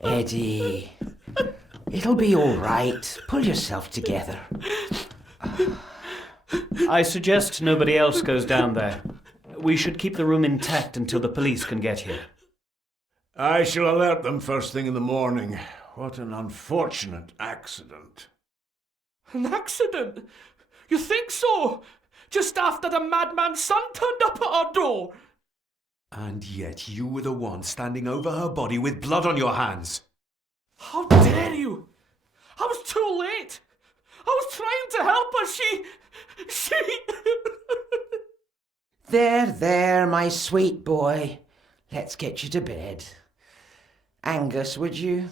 Eddie, it'll be all right. Pull yourself together. I suggest nobody else goes down there. We should keep the room intact until the police can get here. I shall alert them first thing in the morning. What an unfortunate accident. An accident? You think so? Just after the madman's son turned up at our door? And yet you were the one standing over her body with blood on your hands. How dare you? I was too late. I was trying to help her. She... There, my sweet boy. Let's get you to bed. Angus, would you?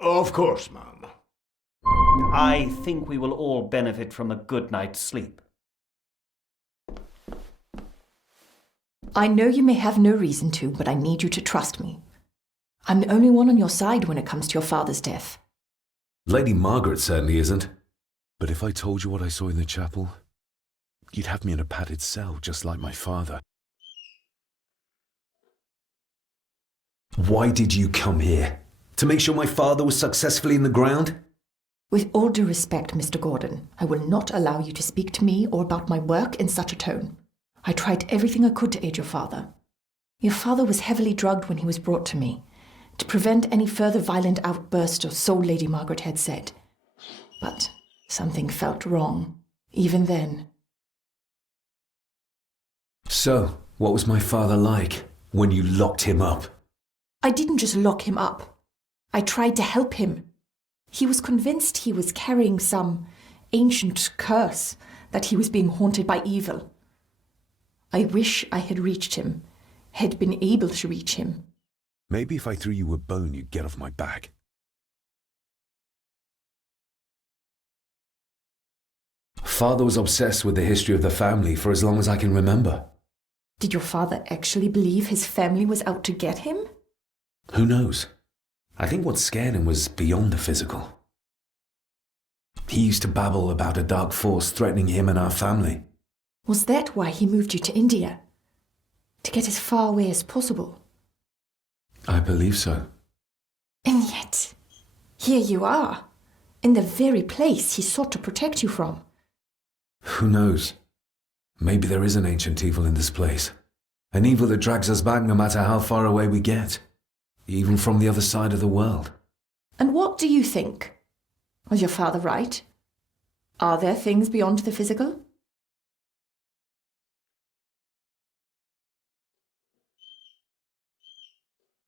Of course, ma'am. I think we will all benefit from a good night's sleep. I know you may have no reason to, but I need you to trust me. I'm the only one on your side when it comes to your father's death. Lady Margaret certainly isn't. But if I told you what I saw in the chapel, you'd have me in a padded cell, just like my father. Why did you come here? To make sure my father was successfully in the ground? With all due respect, Mr. Gordon, I will not allow you to speak to me or about my work in such a tone. I tried everything I could to aid your father. Your father was heavily drugged when he was brought to me, to prevent any further violent outburst, or so Lady Margaret had said. But something felt wrong, even then. So, what was my father like when you locked him up? I didn't just lock him up. I tried to help him. He was convinced he was carrying some ancient curse, that he was being haunted by evil. I wish I had reached him, had been able to reach him. Maybe if I threw you a bone, you'd get off my back. Father was obsessed with the history of the family for as long as I can remember. Did your father actually believe his family was out to get him? Who knows? I think what scared him was beyond the physical. He used to babble about a dark force threatening him and our family. Was that why he moved you to India? To get as far away as possible? I believe so. And yet, here you are, in the very place he sought to protect you from. Who knows? Maybe there is an ancient evil in this place. An evil that drags us back no matter how far away we get. Even from the other side of the world. And what do you think? Was your father right? Are there things beyond the physical?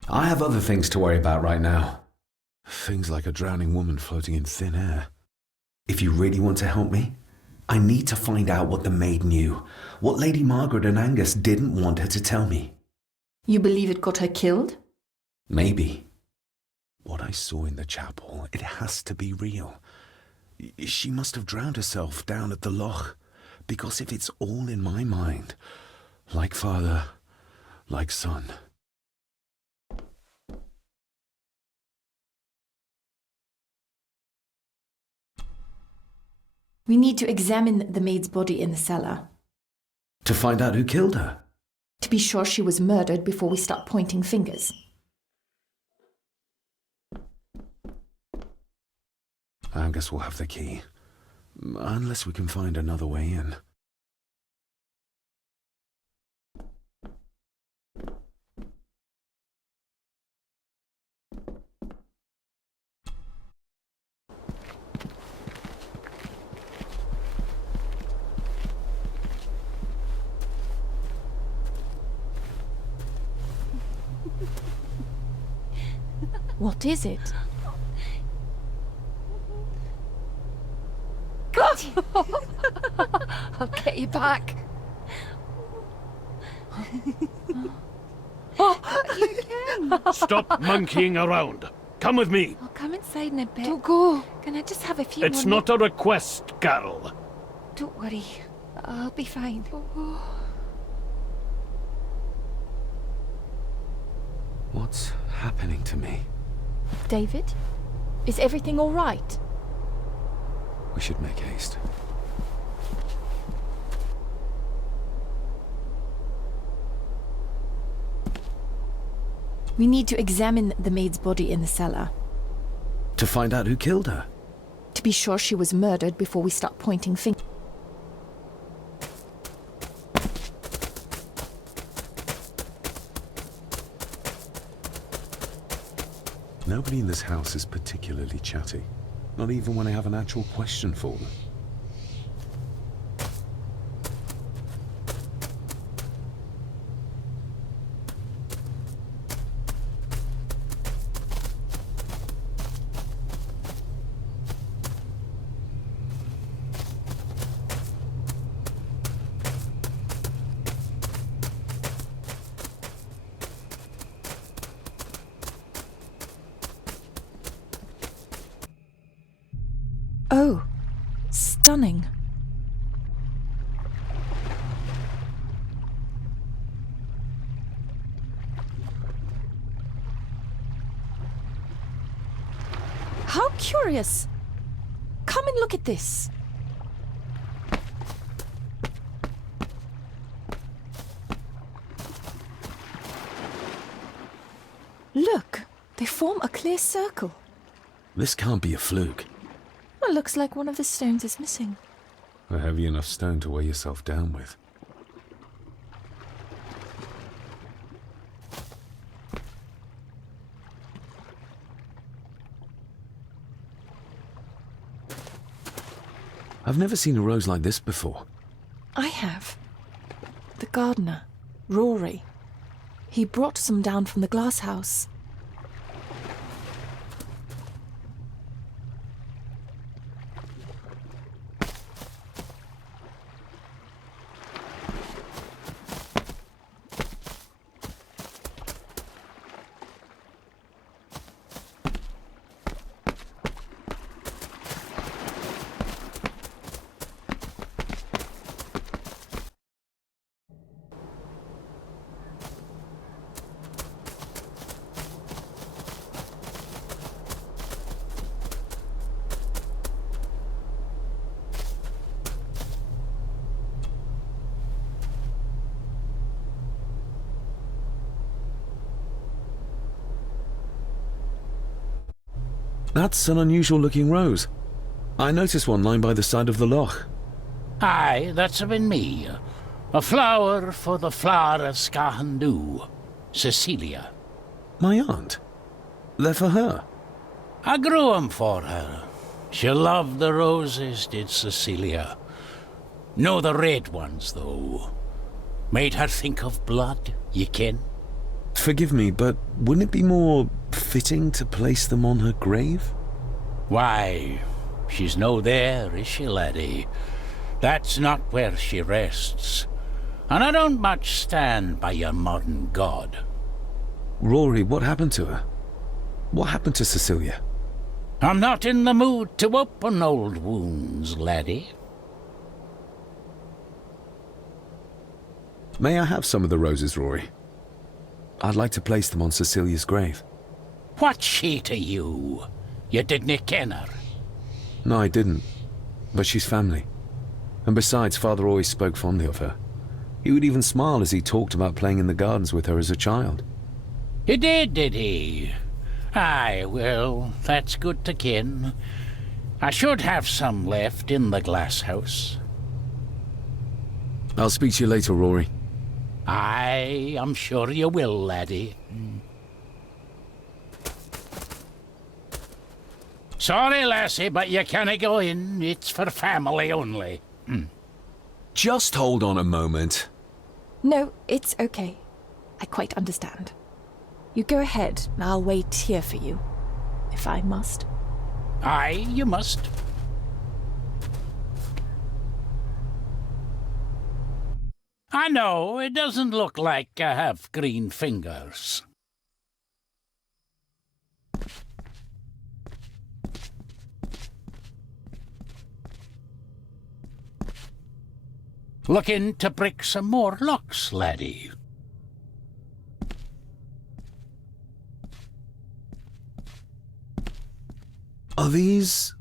I have other things to worry about right now. Things like a drowning woman floating in thin air. If you really want to help me, I need to find out what the maid knew. What Lady Margaret and Angus didn't want her to tell me. You believe it got her killed? Maybe. What I saw in the chapel, it has to be real. She must have drowned herself down at the loch. Because if it's all in my mind, like father, like son. We need to examine the maid's body in the cellar. To find out who killed her? To be sure she was murdered before we start pointing fingers. Angus will have the key. Unless we can find another way in. What is it? I'll get you back. Stop monkeying around. Come with me. I'll come inside in a bit. Don't go. Can I just have a few It's more not a request, Carol. Don't worry. I'll be fine. What's happening to me? David? Is everything all right? We should make haste. We need to examine the maid's body in the cellar. To find out who killed her? To be sure she was murdered before we start pointing fingers. Nobody in this house is particularly chatty. Not even when I have an actual question for them. Oh, stunning. How curious. Come and look at this. Look, they form a clear circle. This can't be a fluke. It looks like one of the stones is missing. A heavy enough stone to weigh yourself down with. I've never seen a rose like this before. I have. The gardener, Rory. He brought some down from the glass house. That's an unusual looking rose. I noticed one lying by the side of the loch. Aye, that's been me. A flower for the flower of Scahandoo, Cecilia. My aunt. They're for her. I grew 'em for her. She loved the roses, did Cecilia. No the red ones, though. Made her think of blood, ye ken. Forgive me, but wouldn't it be more fitting to place them on her grave? Why, she's no there, is she, laddie? That's not where she rests. And I don't much stand by your modern god. Rory, what happened to her? What happened to Cecilia? I'm not in the mood to open old wounds, laddie. May I have some of the roses, Rory? I'd like to place them on Cecilia's grave. What's she to you? You didn't ken her. No, I didn't. But she's family. And besides, Father always spoke fondly of her. He would even smile as he talked about playing in the gardens with her as a child. He did he? Aye, well, that's good to ken. I should have some left in the glass house. I'll speak to you later, Rory. Aye, I'm sure you will, laddie. Sorry, lassie, but you can't go in. It's for family only. Just hold on a moment. No, it's okay. I quite understand. You go ahead, and I'll wait here for you, if I must. Aye, you must. I know, it doesn't look like I have green fingers. Looking to break some more locks, laddie. Are these...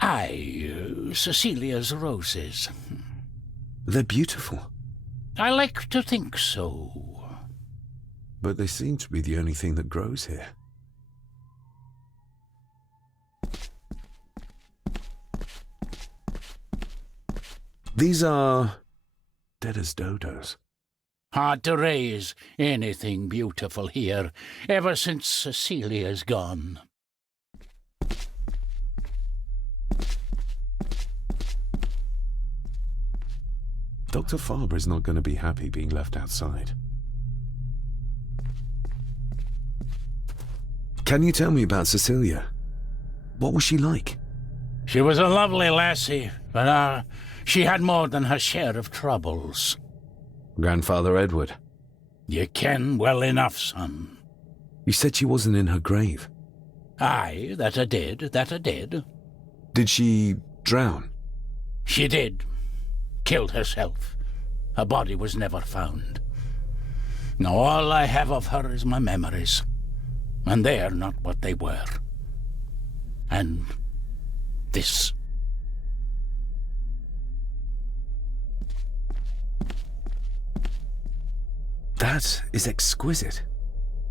Aye, Cecilia's roses. They're beautiful. I like to think so. but they seem to be the only thing that grows here. These are dead as dodos. Hard to raise anything beautiful here, ever since Cecilia's gone. Dr. Farber is not going to be happy being left outside. Can you tell me about Cecilia? What was she like? She was a lovely lassie, but she had more than her share of troubles. Grandfather Edward. You ken well enough, son. You said she wasn't in her grave. Aye, that I did. Did she drown? She did. Killed herself. Her body was never found. Now all I have of her is my memories. And they're not what they were. And this. That is exquisite.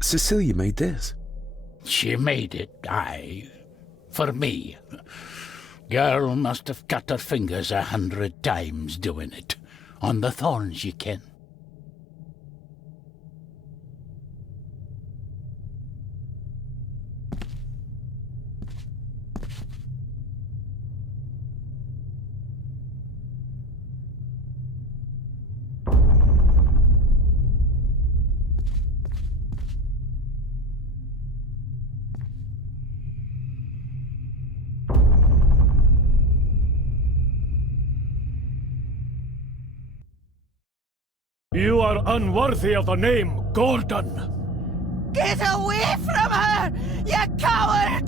Cecilia made this. She made it, aye. For me. Girl must have cut her fingers 100 times doing it. On the thorns, ye ken. You are unworthy of the name Gordon. Get away from her, you coward!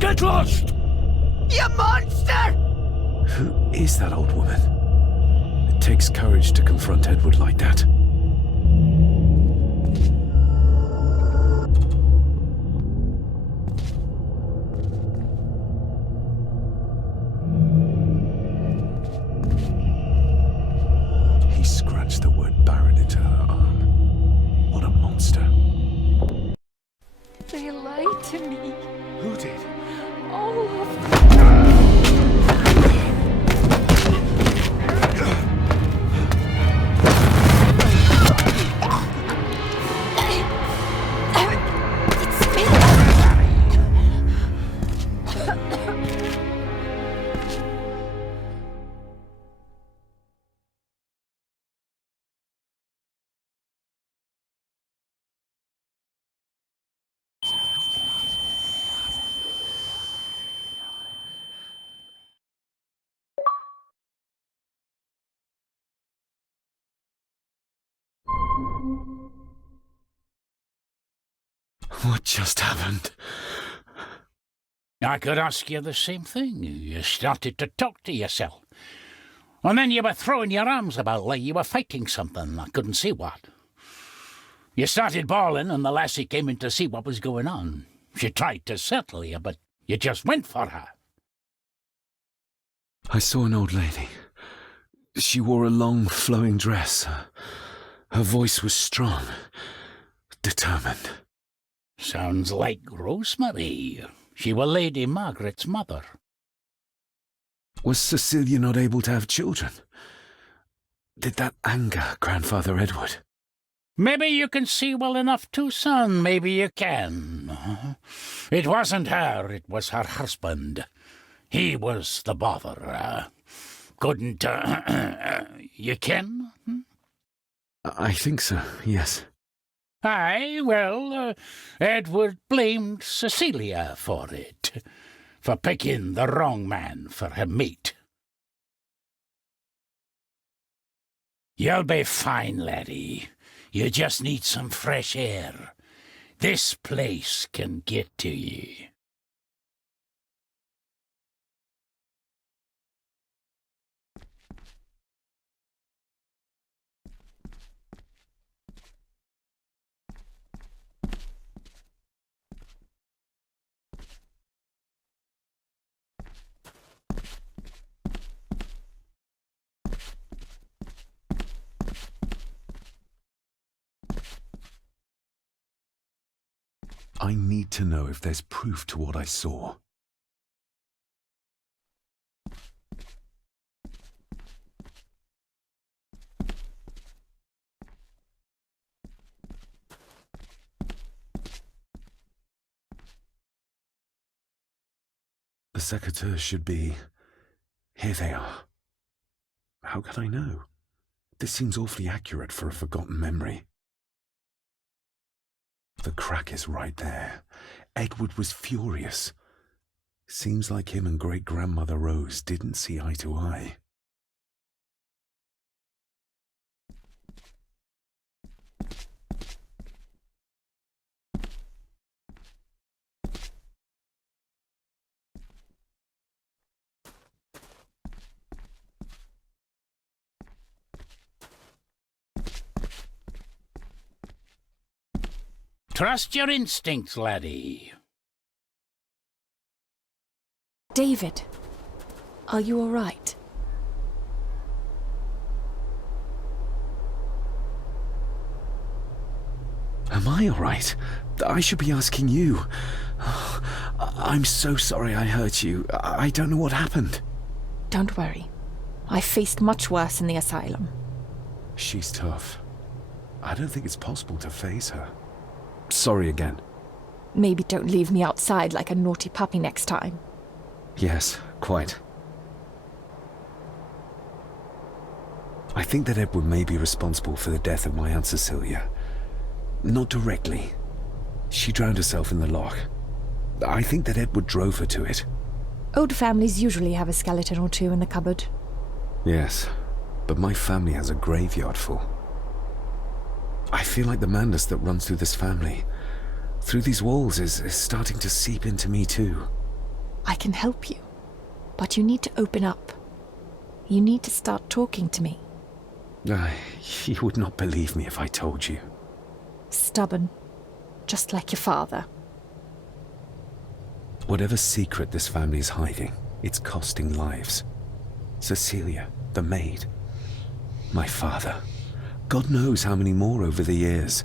Get lost! You monster! Who is that old woman? It takes courage to confront Edward like that. He scratched the word Baron into her arm. What a monster. They lied to me. Who did? All of them. It's me. What just happened? I could ask you the same thing. You started to talk to yourself. And then you were throwing your arms about like you were fighting something. I couldn't see what. You started bawling and the lassie came in to see what was going on. She tried to settle you, but you just went for her. I saw an old lady. She wore a long, flowing dress. Her voice was strong, determined. Sounds like Rosemary. She were Lady Margaret's mother. Was Cecilia not able to have children? Did that anger Grandfather Edward? Maybe you can see well enough too, son. Maybe you can. It wasn't her, it was her husband. He was the bother. Couldn't, you ken? I think so, yes. Aye, well, Edward blamed Cecilia for it, for picking the wrong man for her mate. You'll be fine, laddie. You just need some fresh air. This place can get to ye. I need to know if there's proof to what I saw. The secateurs should be... Here they are. How could I know? This seems awfully accurate for a forgotten memory. The crack is right there. Edward was furious. Seems like him and great-grandmother Rose didn't see eye to eye. Trust your instincts, laddie. David, are you all right? Am I all right? I should be asking you. I'm so sorry I hurt you. I don't know what happened. Don't worry. I faced much worse in the asylum. She's tough. I don't think it's possible to face her. Sorry again. Maybe don't leave me outside like a naughty puppy next time. Yes, quite. I think that Edward may be responsible for the death of my Aunt Cecilia. Not directly. She drowned herself in the loch. I think that Edward drove her to it. Old families usually have a skeleton or two in the cupboard. Yes, but my family has a graveyard full. I feel like the madness that runs through this family, through these walls, is starting to seep into me too. I can help you, but you need to open up. You need to start talking to me. You would not believe me if I told you. Stubborn, just like your father. Whatever secret this family is hiding, it's costing lives. Cecilia, the maid, my father. God knows how many more over the years.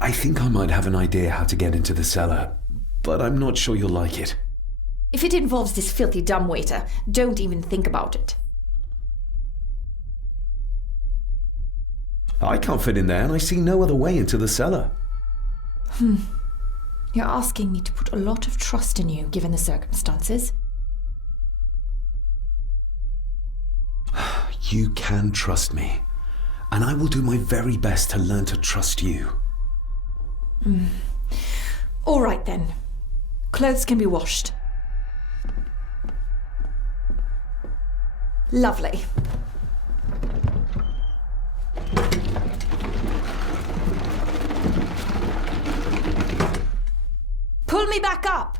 I think I might have an idea how to get into the cellar, but I'm not sure you'll like it. If it involves this filthy dumbwaiter, don't even think about it. I can't fit in there, and I see no other way into the cellar. You're asking me to put a lot of trust in you, given the circumstances. You can trust me, and I will do my very best to learn to trust you. All right then. Clothes can be washed. Lovely. Pull me back up!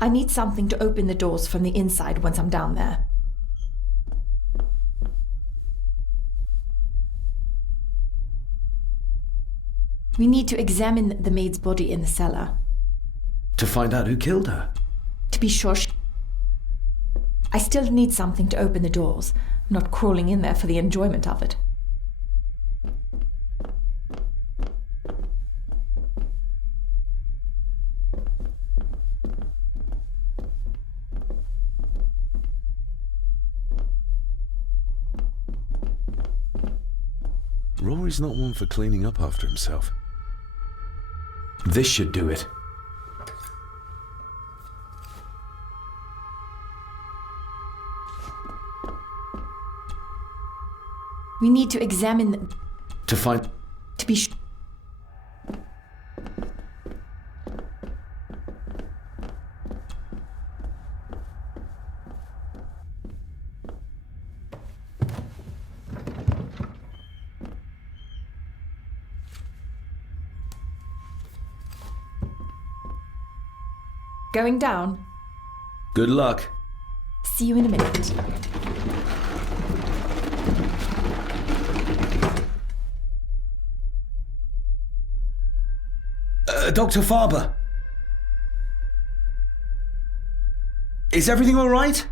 I need something to open the doors from the inside once I'm down there. We need to examine the maid's body in the cellar. To find out who killed her? To be sure, I still need something to open the doors. I'm not crawling in there for the enjoyment of it. Rory's not one for cleaning up after himself. This should do it. We need to examine the... To find... To be sure. Going down. Good luck. See you in a minute. Dr. Farber. Is everything all right?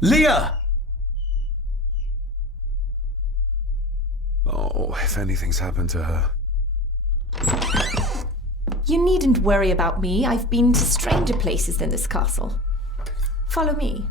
Leah! Oh, if anything's happened to her. You needn't worry about me. I've been to stranger places than this castle. Follow me.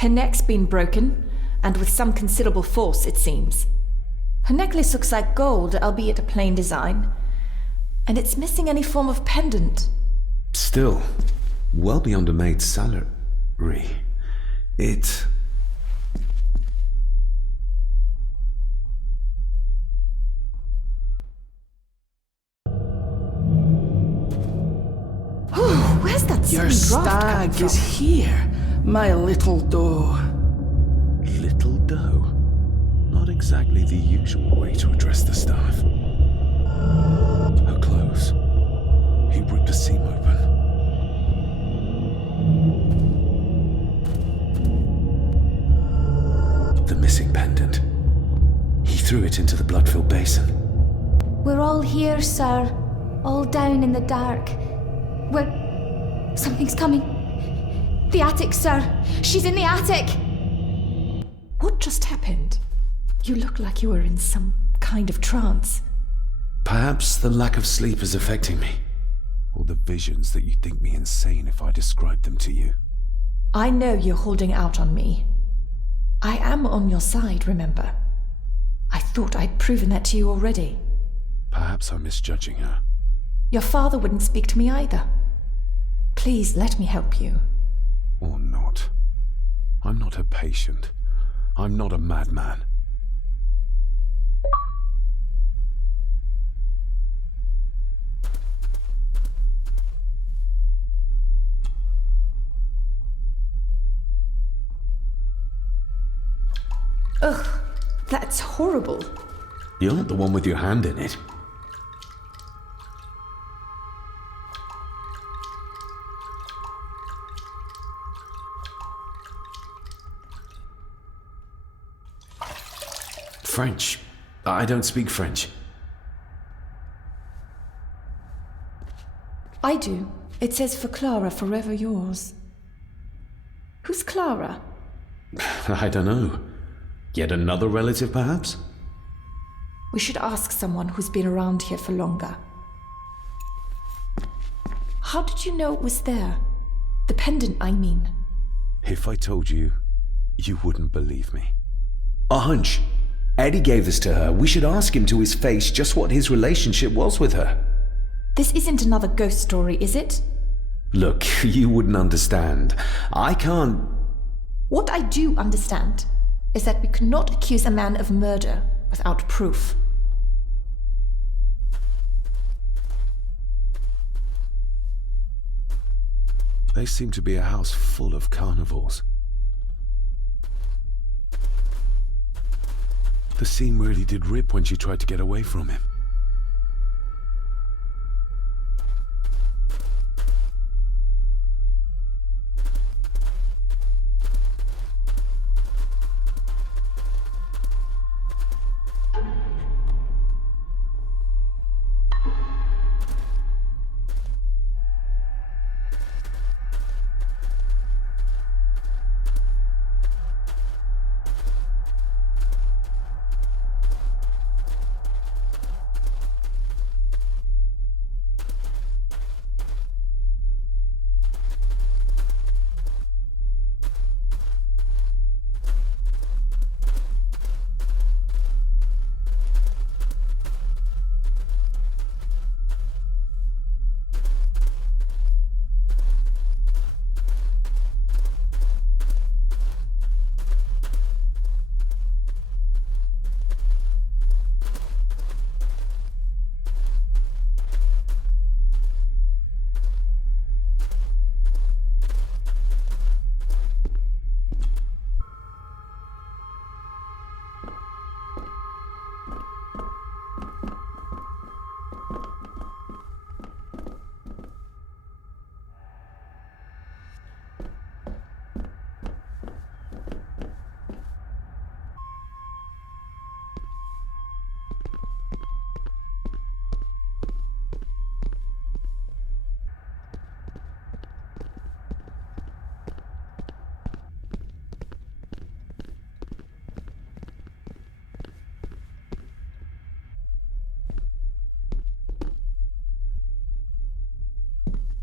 Her neck's been broken, and with some considerable force, it seems. Her necklace looks like gold, albeit a plain design, and it's missing any form of pendant. Still, well beyond a maid's salary. It... Oh, where's that Your silly draft coming stag from? is here, my little doe. Little doe. Not exactly the usual way to address the staff. Her clothes. He ripped a seam open. The missing pendant. He threw it into the blood-filled basin. We're all here, sir. All down in the dark. Something's coming. The attic, sir. She's in the attic. What just happened? You look like you were in some kind of trance. Perhaps the lack of sleep is affecting me. Or the visions that you'd think me insane if I described them to you. I know you're holding out on me. I am on your side, remember? I thought I'd proven that to you already. Perhaps I'm misjudging her. Your father wouldn't speak to me either. Please let me help you. Or not. I'm not her patient. I'm not a madman. Ugh, that's horrible. You're not the one with your hand in it. French. I don't speak French. I do. It says for Clara, forever yours. Who's Clara? I don't know. Yet another relative, perhaps? We should ask someone who's been around here for longer. How did you know it was there? The pendant, I mean. If I told you, you wouldn't believe me. A hunch. Eddie gave this to her. We should ask him to his face just what his relationship was with her. This isn't another ghost story, is it? Look, you wouldn't understand. I can't... What I do understand is that we cannot accuse a man of murder without proof. They seem to be a house full of carnivores. The seam really did rip when she tried to get away from him.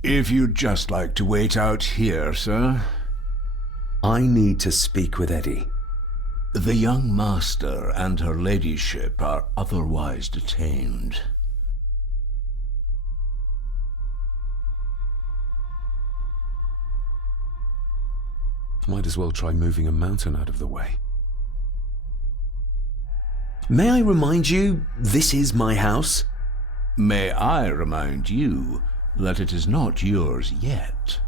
If you'd just like to wait out here, sir. I need to speak with Eddie. The young master and her ladyship are otherwise detained. Might as well try moving a mountain out of the way. May I remind you, this is my house? May I remind you that it is not yours yet.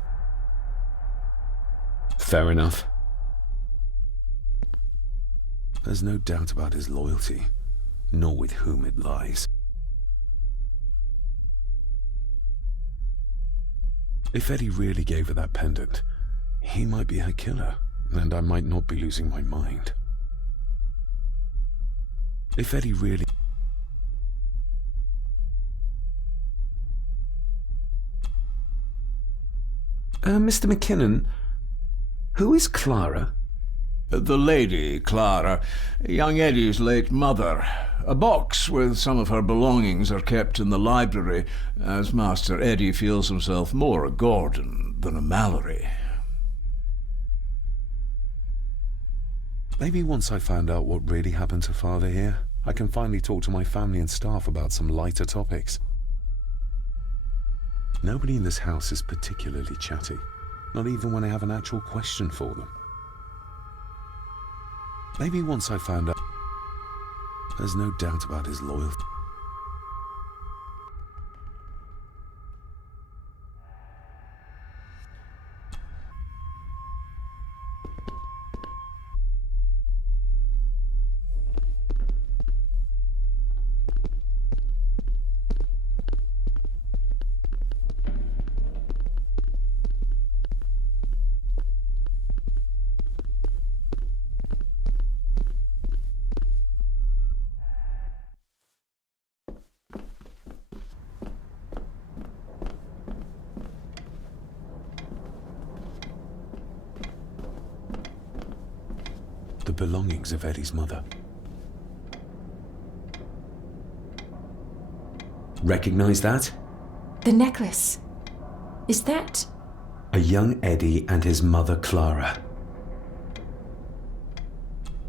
Fair enough. There's no doubt about his loyalty, nor with whom it lies. If Eddie really gave her that pendant, he might be her killer, and I might not be losing my mind. If Eddie really... Mr. McKinnon, who is Clara? The lady, Clara, young Eddie's late mother. A box with some of her belongings are kept in the library, as Master Eddie feels himself more a Gordon than a Mallory. Maybe once I find out what really happened to Father here, I can finally talk to my family and staff about some lighter topics. Nobody in this house is particularly chatty, not even when I have an actual question for them. Maybe once I find out... There's no doubt about his loyalty. The belongings of Eddie's mother. Recognize that? The necklace. Is that... A young Eddie and his mother Clara.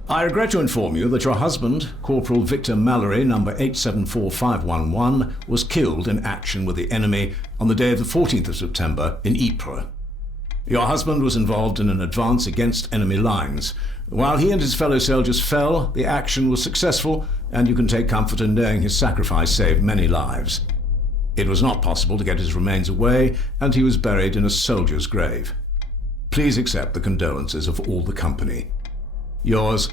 I regret to inform you that your husband, Corporal Victor Mallory, number 874511, was killed in action with the enemy on the day of the 14th of September in Ypres. Your husband was involved in an advance against enemy lines. While he and his fellow soldiers fell, the action was successful, and you can take comfort in knowing his sacrifice saved many lives. It was not possible to get his remains away, and he was buried in a soldier's grave. Please accept the condolences of all the company. Yours,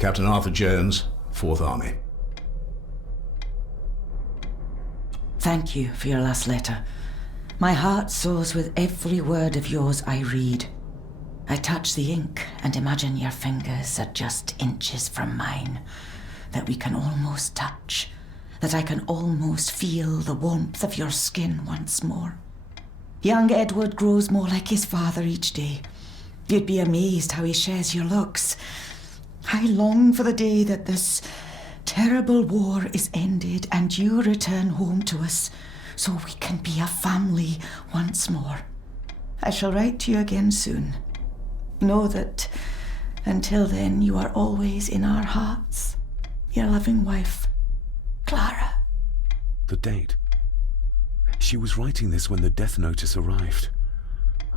Captain Arthur Jones, 4th Army. Thank you for your last letter. My heart soars with every word of yours I read. I touch the ink and imagine your fingers are just inches from mine, that we can almost touch, that I can almost feel the warmth of your skin once more. Young Edward grows more like his father each day. You'd be amazed how he shares your looks. I long for the day that this terrible war is ended and you return home to us, so we can be a family once more. I shall write to you again soon. Know that until then you are always in our hearts. Your loving wife, Clara. The date. She was writing this when the death notice arrived.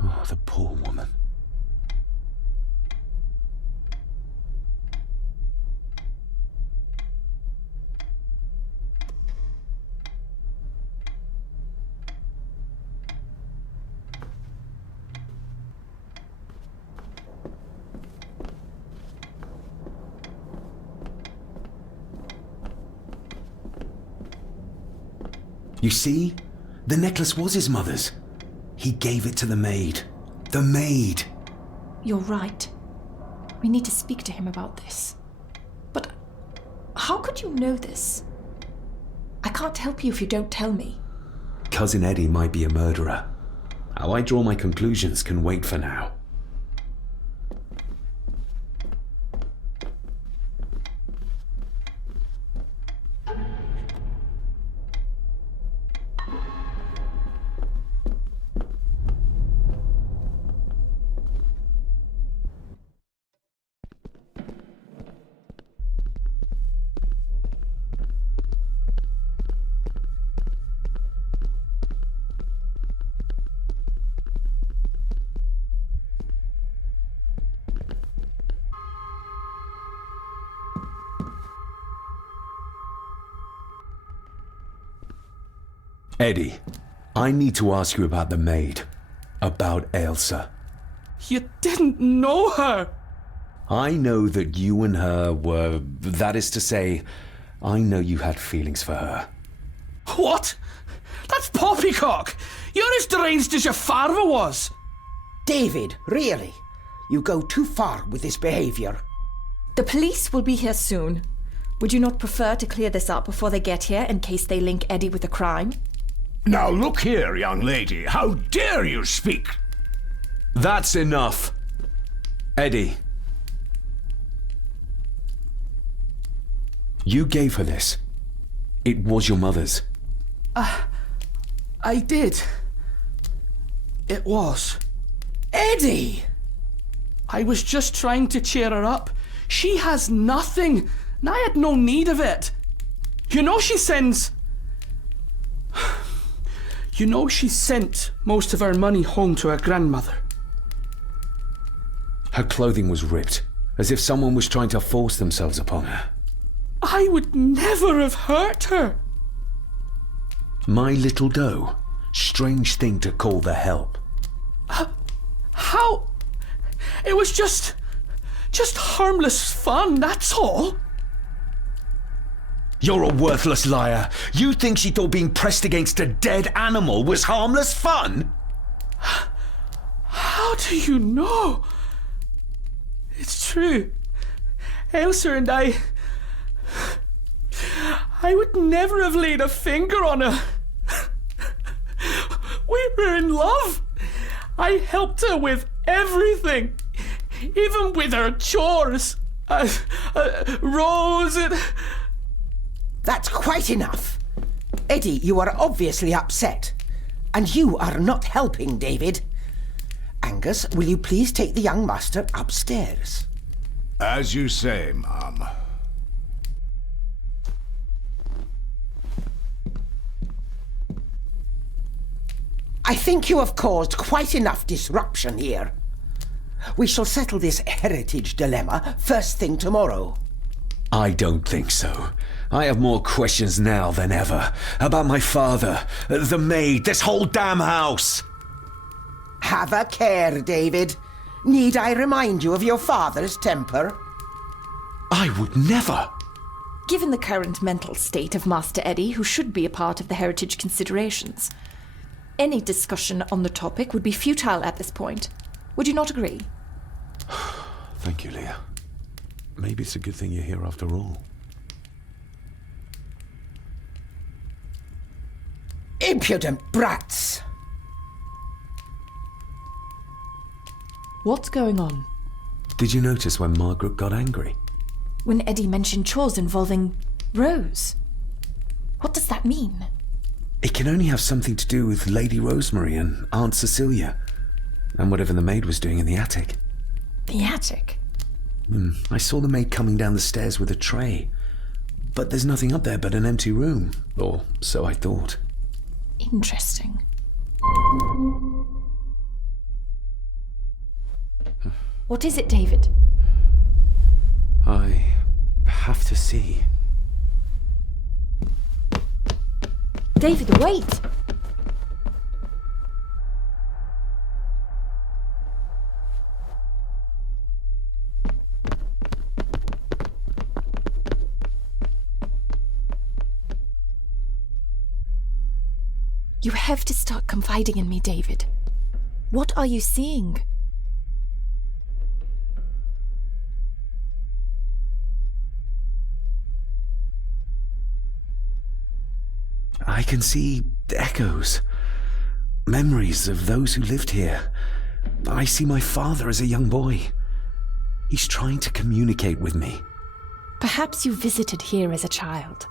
Oh, the poor woman. You see? The necklace was his mother's. He gave it to the maid. The maid! You're right. We need to speak to him about this. But how could you know this? I can't help you if you don't tell me. Cousin Eddie might be a murderer. How I draw my conclusions can wait for now. Eddie, I need to ask you about the maid. About Ailsa. You didn't know her! I know that you and her were... That is to say, I know you had feelings for her. What? That's poppycock! You're as deranged as your father was! David, really? You go too far with this behaviour. The police will be here soon. Would you not prefer to clear this up before they get here in case they link Eddie with the crime? Now look here, young lady. How dare you speak? That's enough. Eddie. You gave her this. It was your mother's. I did. It was. Eddie! I was just trying to cheer her up. She has nothing, and I had no need of it. You know she sends most of her money home to her grandmother. Her clothing was ripped, as if someone was trying to force themselves upon her. I would never have hurt her. My little doe. Strange thing to call the help. How? It was just harmless fun, that's all. You're a worthless liar. You think she thought being pressed against a dead animal was harmless fun? How do you know? It's true. Ailsa and I would never have laid a finger on her. We were in love. I helped her with everything, even with her chores. Rose and... That's quite enough. Eddie, you are obviously upset. And you are not helping, David. Angus, will you please take the young master upstairs? As you say, Mom. I think you have caused quite enough disruption here. We shall settle this heritage dilemma first thing tomorrow. I don't think so. I have more questions now than ever. About my father, the maid, this whole damn house! Have a care, David. Need I remind you of your father's temper? I would never! Given the current mental state of Master Eddie, who should be a part of the heritage considerations, any discussion on the topic would be futile at this point. Would you not agree? Thank you, Leah. Maybe it's a good thing you're here after all. Impudent brats! What's going on? Did you notice when Margaret got angry? When Eddie mentioned chores involving Rose. What does that mean? It can only have something to do with Lady Rosemary and Aunt Cecilia, and whatever the maid was doing in the attic. The attic? I saw the maid coming down the stairs with a tray, but there's nothing up there but an empty room, or so I thought. Interesting. What is it, David? I have to see. David, wait! You have to start confiding in me, David. What are you seeing? I can see echoes, memories of those who lived here. I see my father as a young boy. He's trying to communicate with me. Perhaps you visited here as a child.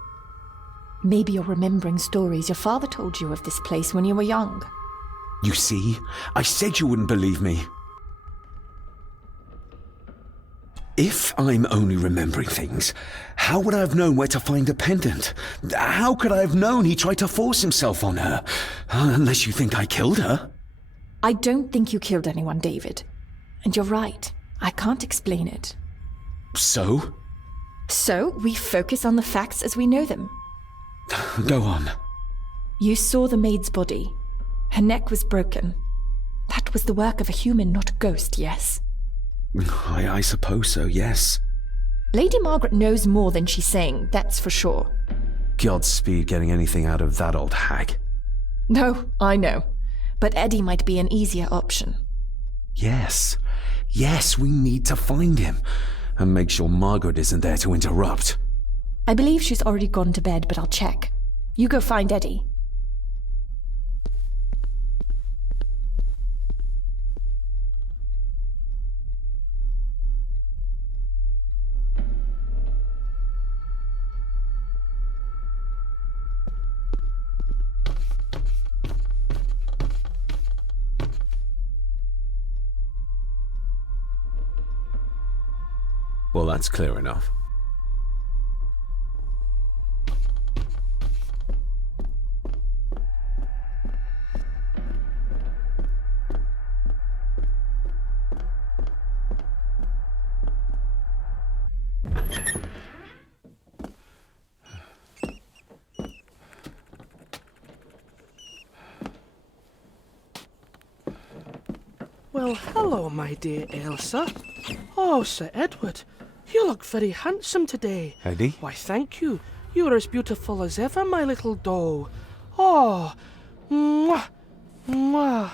Maybe you're remembering stories your father told you of this place when you were young. You see, I said you wouldn't believe me. If I'm only remembering things, how would I have known where to find the pendant? How could I have known he tried to force himself on her? Unless you think I killed her. I don't think you killed anyone, David. And you're right. I can't explain it. So? So, we focus on the facts as we know them. Go on. You saw the maid's body. Her neck was broken. That was the work of a human, not a ghost, yes? I suppose so, yes. Lady Margaret knows more than she's saying, that's for sure. Godspeed getting anything out of that old hag. No, I know. But Eddie might be an easier option. Yes. Yes, we need to find him. And make sure Margaret isn't there to interrupt. I believe she's already gone to bed, but I'll check. You go find Eddie. Well, that's clear enough. Well, hello, my dear Elsa. Oh, Sir Edward, you look very handsome today. Eddie? Why, thank you. You are as beautiful as ever, my little doll. Oh, mwah, mwah.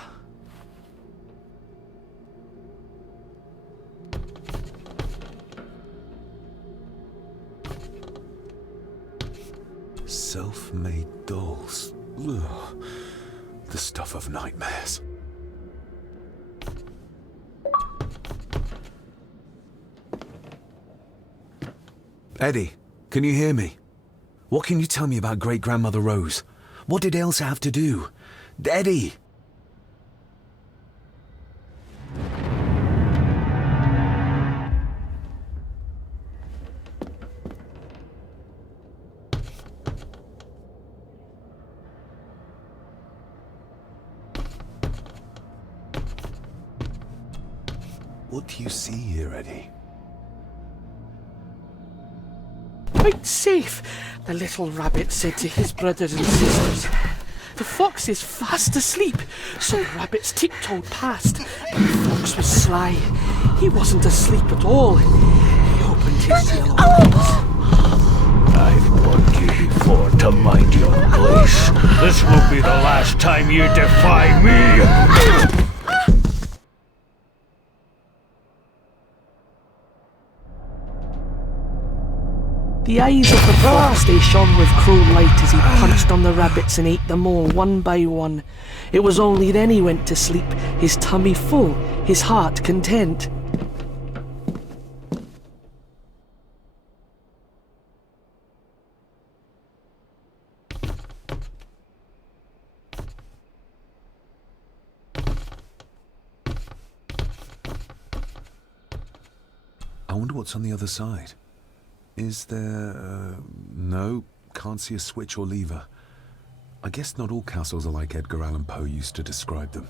Self-made dolls. Ugh. The stuff of nightmares. Eddie, can you hear me? What can you tell me about Great-Grandmother Rose? What did Elsa have to do? Eddie! What do you see here, Eddie? Quite safe, the little rabbit said to his brothers and sisters. The fox is fast asleep, so rabbits tiptoed past. But the fox was sly. He wasn't asleep at all. He opened his yellow eyes. I've warned you before to mind your place. This will be the last time you defy me! The eyes of the fox, they shone with cruel light as he punched on the rabbits and ate them all one by one. It was only then he went to sleep, his tummy full, his heart content. I wonder what's on the other side. Is there... no, can't see a switch or lever. I guess not all castles are like Edgar Allan Poe used to describe them.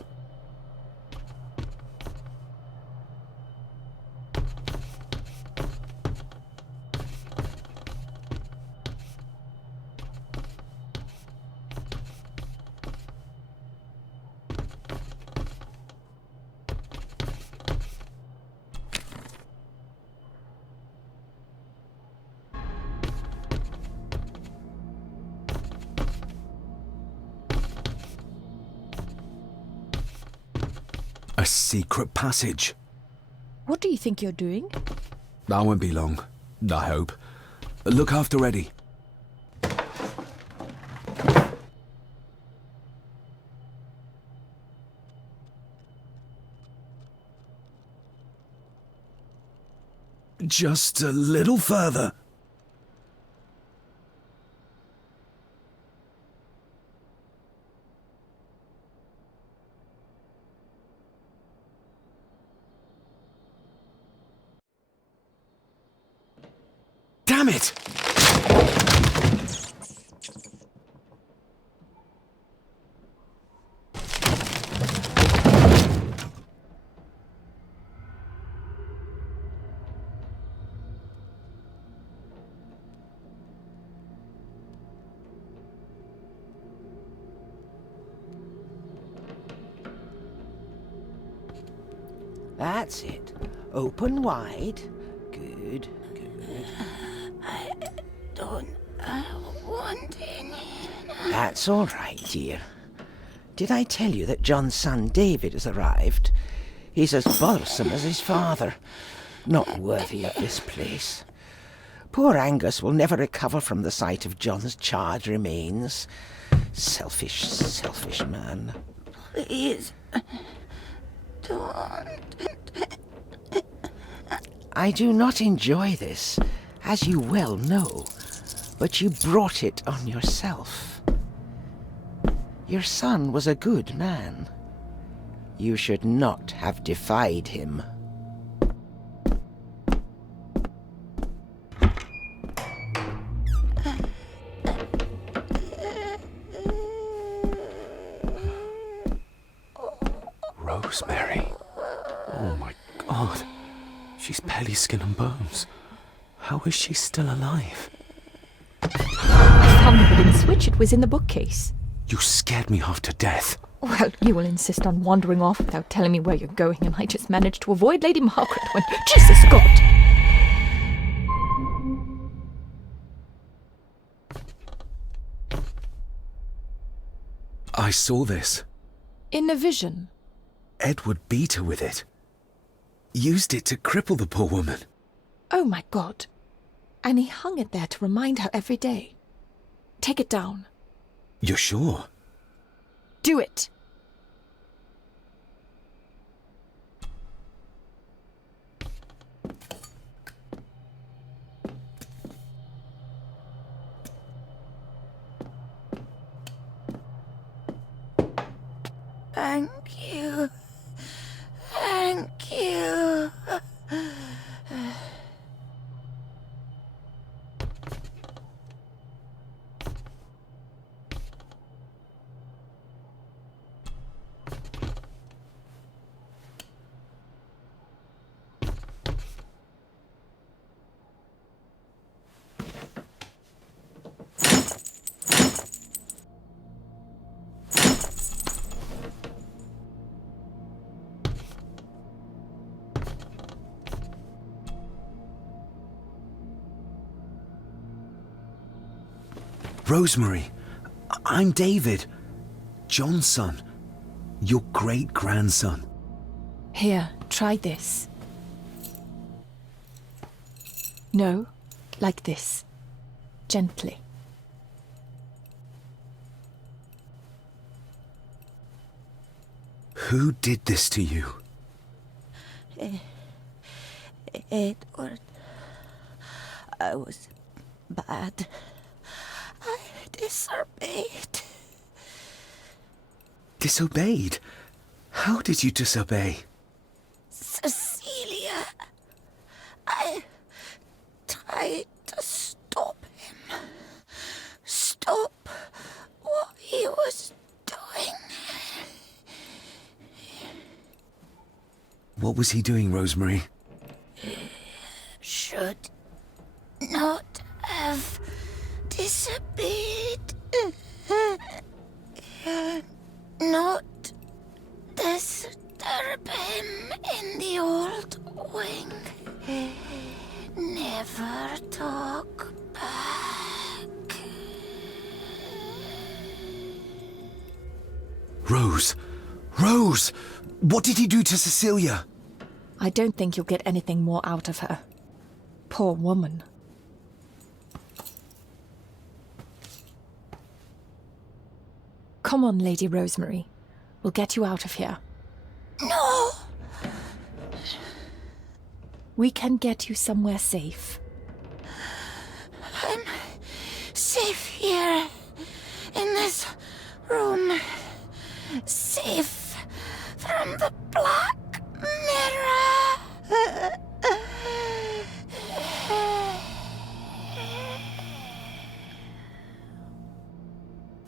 A secret passage. What do you think you're doing? That won't be long, I hope. Look after Eddie. Just a little further. Damn it! That's it. Open wide. Good, good. I don't want any. That's all right, dear. Did I tell you that John's son David has arrived? He's as bothersome as his father. Not worthy of this place. Poor Angus will never recover from the sight of John's charred remains. Selfish, selfish man. Please, don't. I do not enjoy this, as you well know, but you brought it on yourself. Your son was a good man. You should not have defied him. Rosemary. Oh my God. She's barely skin and bones. How is she still alive? I found the hidden switch. It was in the bookcase. You scared me half to death. Well, you will insist on wandering off without telling me where you're going, and I just managed to avoid Lady Margaret when... Jesus God! I saw this. In a vision. Edward beat her with it. Used it to cripple the poor woman. Oh my God. And he hung it there to remind her every day. Take it down. You're sure? Do it. Thank you. Thank you. Rosemary, I'm David, John's son, your great-grandson. Here, try this. No, like this. Gently. Who did this to you? Edward, I was bad. I disobeyed. Disobeyed? How did you disobey? Cecilia, I tried to stop him. Stop what he was doing. What was he doing, Rosemary? Should not have disobeyed. Not disturb him in the old wing. Never talk back. Rose! Rose! What did he do to Cecilia? I don't think you'll get anything more out of her. Poor woman. Come on, Lady Rosemary. We'll get you out of here. No! We can get you somewhere safe. I'm safe here, in this room. Safe from the Black Mirror.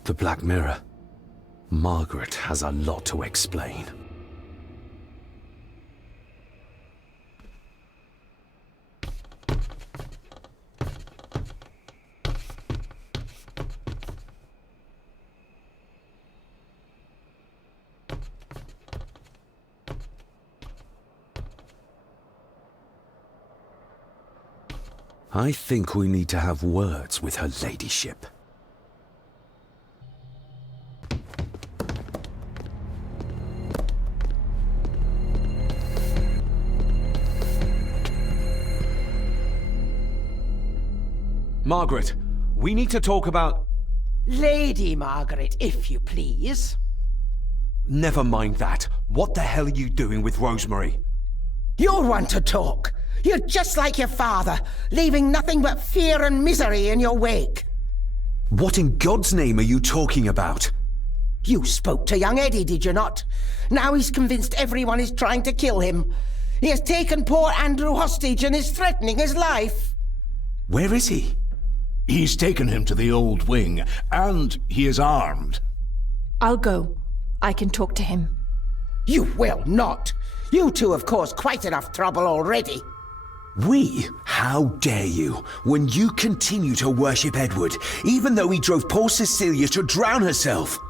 The Black Mirror. Margaret has a lot to explain. I think we need to have words with her ladyship. Margaret, we need to talk about... Lady Margaret, if you please. Never mind that. What the hell are you doing with Rosemary? You're one to talk. You're just like your father, leaving nothing but fear and misery in your wake. What in God's name are you talking about? You spoke to young Eddie, did you not? Now he's convinced everyone is trying to kill him. He has taken poor Andrew hostage and is threatening his life. Where is he? He's taken him to the old wing, and he is armed. I'll go. I can talk to him. You will not. You two have caused quite enough trouble already. We? How dare you, when you continue to worship Edward, even though he drove poor Cecilia to drown herself?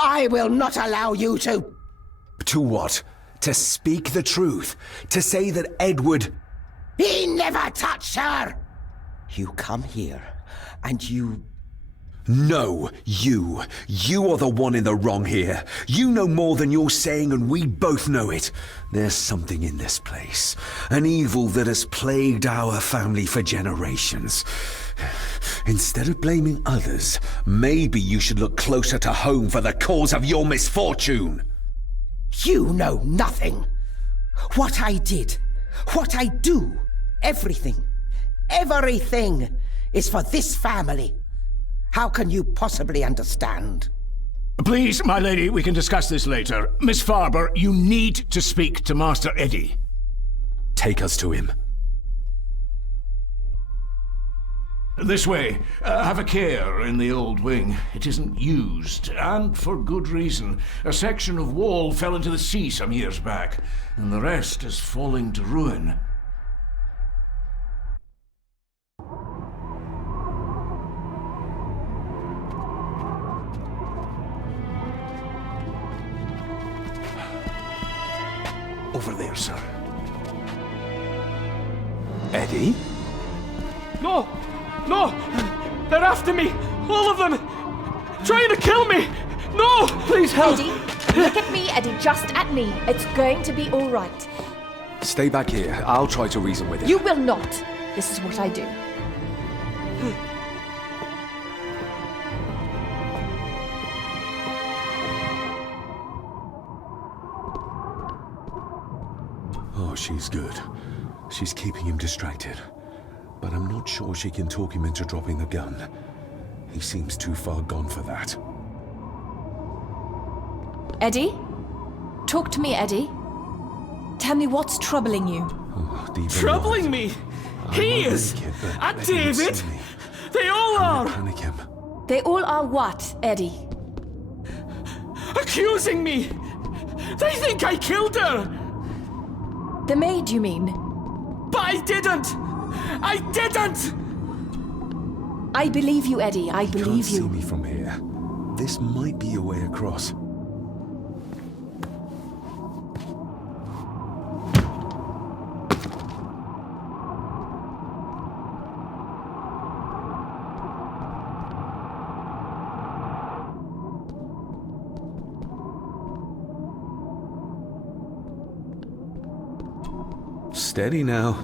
I will not allow you to... To what? To speak the truth? To say that Edward... He never touched her! You come here, and you... No, you. You are the one in the wrong here. You know more than you're saying, and we both know it. There's something in this place. An evil that has plagued our family for generations. Instead of blaming others, maybe you should look closer to home for the cause of your misfortune. You know nothing. What I did, what I do, everything is for this family. How can you possibly understand? Please, my lady, we can discuss this later. Miss Farber, you need to speak to Master Eddie. Take us to him. This way. Have a care in the old wing. It isn't used, and for good reason. A section of wall fell into the sea some years back, and the rest is falling to ruin. Over there, sir. Eddie? No! No! They're after me! All of them! Trying to kill me! No! Please help! Eddie, look at me, Eddie, just at me. It's going to be all right. Stay back here. I'll try to reason with it. You will not. This is what I do. Oh, she's good. She's keeping him distracted. But I'm not sure she can talk him into dropping the gun. He seems too far gone for that. Eddie? Talk to me, Eddie. Tell me what's troubling you. Oh, troubling me? He is! And David! They all are! Panic him. They all are what, Eddie? Accusing me! They think I killed her! The maid, you mean? But I didn't! I didn't! I believe you, Eddie. I believe you. You can't see me from here. This might be a way across. Steady now.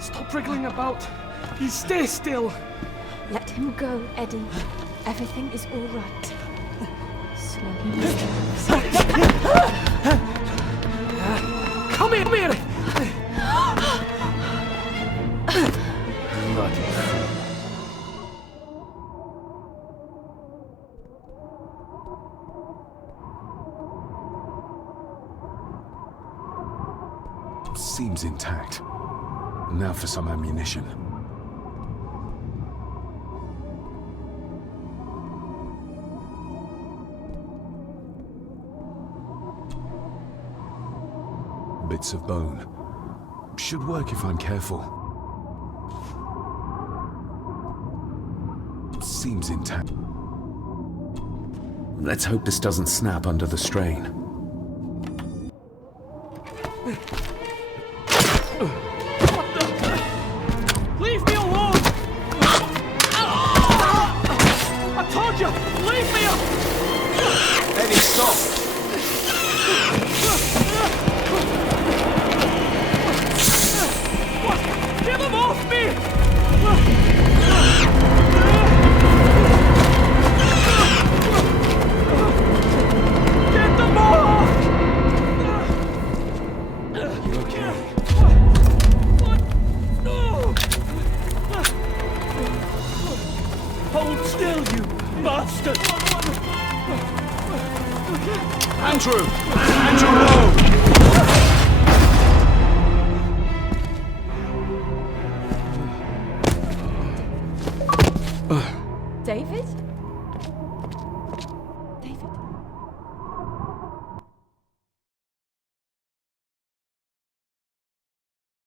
Stop wriggling about. You stay still. Let him go, Eddie. Everything is all right. Slowly. Come here, come here! Seems intact. Now for some ammunition. Bits of bone. Should work if I'm careful. Seems intact. Let's hope this doesn't snap under the strain. Leave me alone! I told you, leave me alone! Eddie, stop! Get them off me! Get them off! You okay? No! Hold still, you bastard! Andrew! Andrew, no!